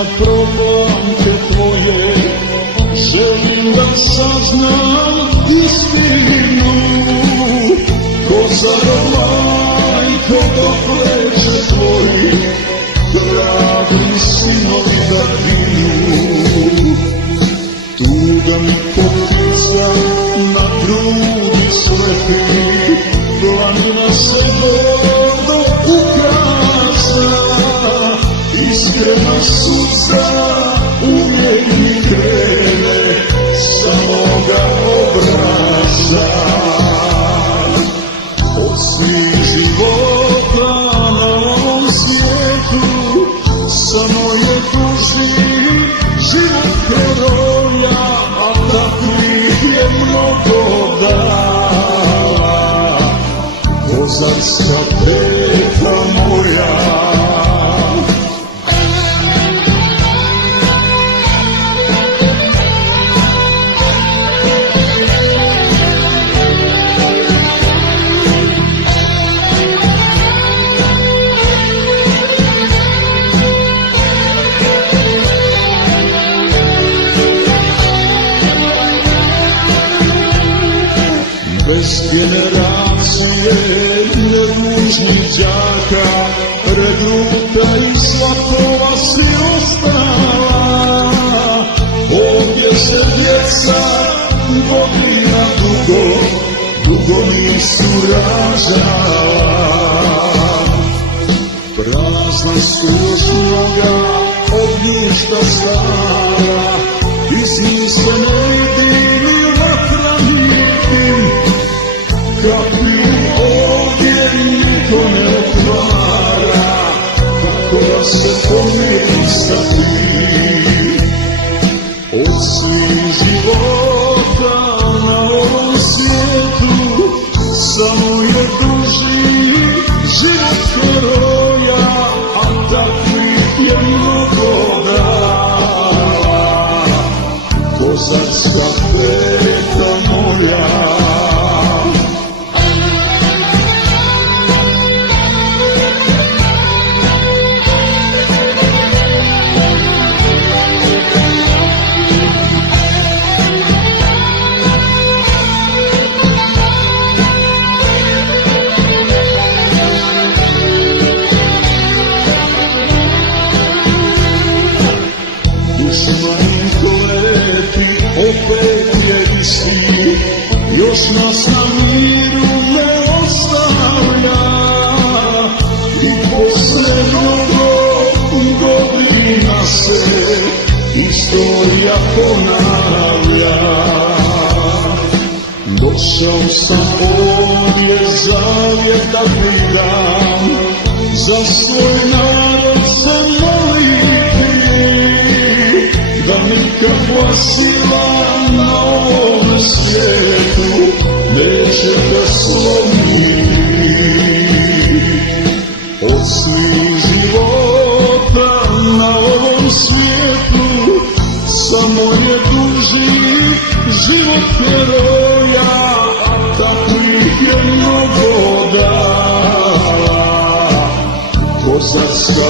na propamke tvoje, želim da saznam istinu. Ko zarovaj, ko do pleće tvoji, hrabri sinovi da ginu. Tuga mi potica na grudi slepi, planina se gordo ukrasa, iskrena suza uvijek mi krene sa moga obraza. Od svih života na ovom svijetu samo je duži život heroja, a takvih je mnogo dala. Kozarska peta moja, bez generacije nedužnih đaka, regruta i svatova si ostala. Ovdje se djeca godina dugo nisu rađala. Prazna su još mnoga ognjišta stara, iz njih se ne vidi ni vatra nikim. Kapiju ovdje niko ne otvara, kako da se pomirisati. Od svih života na ovom svijetu samo je duži život heroja, a takvih je mnogo dala. Kozarska peta moja, opet je isti, još nas na miru ne ostavlja. I posle mnogo godina se istorija ponavlja. Došao sam ovdje zavjet da pridam, za svoj narod se moliti, da nikakva sila na ovom svijetu neće te slomiti. Od svih života na ovom svijetu samo je duži život heroja, a takvih je mnogo dala. Kozarska